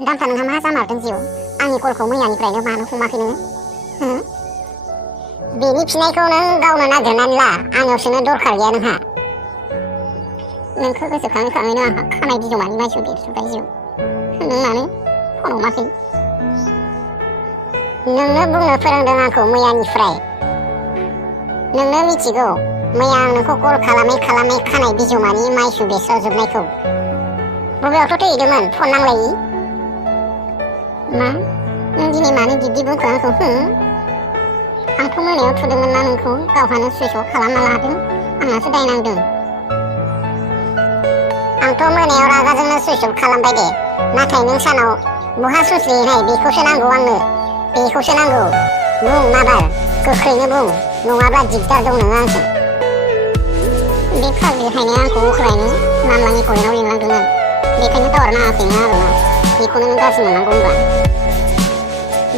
दामसा नोंहा मा जामारदों जिउ आंनि कलखौ मैयानिफ्रायनो मानो हमाखै नोङो बेनि फिनायखौ नों गावनो नागिरनानै ला आंनाव सोंनो दरखार गैया नोंहा नोंखौ गोसोखाङै खाङैनो आंहा खानाय बिजौमानि माइसुं बेरजोब्बाय जिउ नों मानो फन हमाखै नोंनो बुंनो फोरोंदों आंखौ मैयानिफ्राय नोंनो मिथिगौ मैया आं नोंखौ कल खालामै खानाय बिजौमानि माइसुं बेरस्रावजोबनायखौ बबेयावथ' थैदोंमोन फन नांलायि मा नों दिनै मानो बिब्दि बुंखो आंखौ आंथ' मोनायाव थुदोंमोन ना नोंखौ गावहानो सुइस अफ खालामना लादों आंनासो दाय नांदों आंथ' मोनायाव रागाजोंनो सुइस अफ खालामबाय दे नाथाय नों सानाव बहा सुस्लिहैनाय बेखौसो नांगौ आंनो बेखौसो नांगौ बुं माबार गोख्रैनो बुं नङाब्ला दिगदार दं नोङो आंजों बे फाग्लिहायनो आंखौ अख्रायनो नामलांनि कलेजाव लिंलांदोंमोन बेखायनो टावार नाङाखैनो आरोना बेखौनो नों गाज्रि मोननांगौ होनबा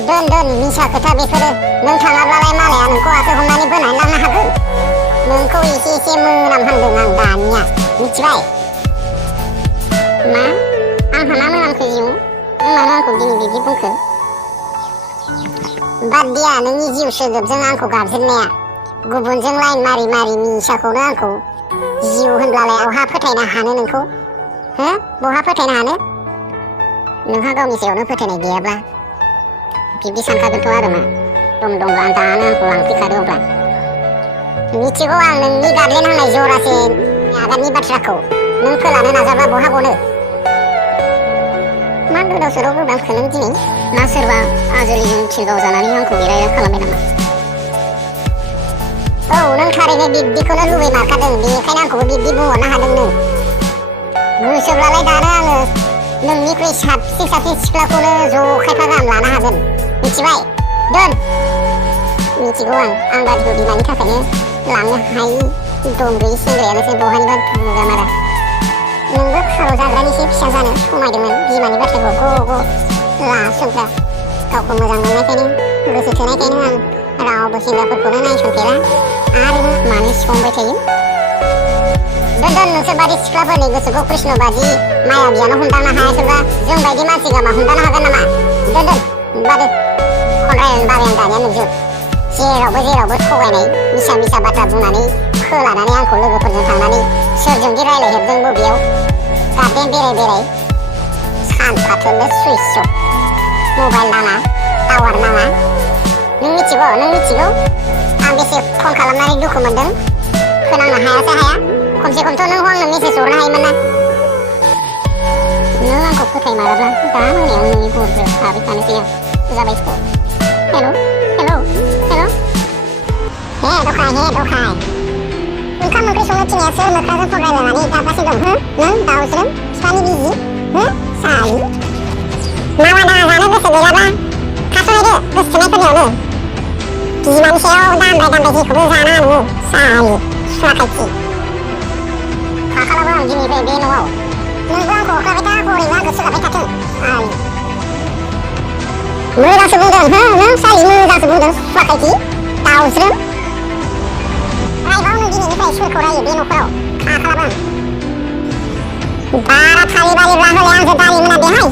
दोन मिसा खोथा बेफोरो नों थाङाब्लालाय मालाया नोंखौ आखाइ हमनानै बोनानै लांनो हागोन नोंखौ एसे मोनामहांदों आं दानिया मिथिबाय मा आंहा मा मोनामखो जिउ नों मानो आंखौ दिनै बिदि बुंखो बाद दिया नोंनि जिउ सोदोबजों आंखौ गाबज्रिनाया गुबुनजों लाइन मारि मिसाखौनो आंखौ जिउ होनब्लालाय बहा फोथायनो हानो नोंखौ बहा फोथायनो हानो नोंहा गावनि सायावनो फोथायनाय गैयाब्ला बिब्दि सानखागोनथ' आरो मा दंब्ला दानो आंखौ लांफैखादो अब्ला मिथिगौ आं नोंनि गादलेनहांनाय जरासे आगाननि बाथ्राखौ नों फोलानो नाजाब्ला बहा गनो मा गोदाव सोराव गोबांखो नों दिनै ना सोरबा आजोलिजों थिरगाव जानानै आंखौ एरायरा खालामबाय नामा औ नों थारैनो बिब्दिखौनो लुबैमारखादों बेनिखायनो आंखौबो बिब्दि बुंहरनो हादों नों गोसोब्लालाय दानो आङो नोंनिख्रुइ साबसिन सिख्लाखौनो ज' खायफा गाहाम लानो हागोन मिथिबाय दोन मिथिगौ आं बादिखौ बिमानि थाखायनो लांनो हायि दम गैयि सेंग्रायानोसो बहानिबा दुगामारा नोंबो खाव जाग्रानिसो फिसा जानो समायदोंमोन बिमानि बाथ्राखौ ग' लासोग्रा गावखौ मोजां मोननायखायनो गोसो थोनायखायनो आं रावबो सेंग्राफोरखौनो नायसनफेरा आरो मानो सिखांबाय थायो दोन नोंसोर बादि सिख्लाफोरनि गोसोखौ कृष्ण बादि मायाबियानो हमदांनो हायाखैब्ला जों बायदि मानसि गामा हमदांनो हागोन नामा दोन बादो खनरायनो बाबाय आं दानिया नोंजों जेरावबो थगायनाय मिसा बाथ्रा बुंनानै फोलानानै आंखौ लोगोफोरजों थांनानै सोरजोंदि रायलायहेबदों बबेयाव गार्डेन बेराय सानफाथोलो सुइस अफ मबाइल नाङा टावार नाङा नों मिथिगौ आं बेसे फन खालामनानै दुखु मोनदों फोनांनो हायासो हाया खमसे खमथ' नों आंनो मेसेज हरनो हायोमोन ना नों आंखौ फोथायमाराब्ला दा मोनायाव नोंनि गरजों थाबाय थानोसै आं जाबाय हेल' दखाय ओंखाम ओंख्रि संनो थिननाया सोर मोख्राजों फरायलायनानै गाबगासिनो दं नों दाउज्रोम बिफानि बिजि सालि मावा दाङा जानो गोसो गैयाब्ला थाथ'नायदो गोसो थोनायफोरनियावनो बिमानि सायाव दामबाय जेखौबो जाना नोङो सालि सुवाखायथि मा खालामो आं दिनैफ्राय बे न'आव नोंबो आंखौ अख्राबाय था हरैबा गोसो जाबाय थाथों सालि मोजांसो बुंदों नों सालि मोजांसो बुंदों सुवाखायथि दाउज्रोम रायबावनो दिनैनिफ्राय सोरखौ रायो बे न'खराव मा खालामो बारा थालि बालिब्ला हले आंजों दालि मोना बेहाय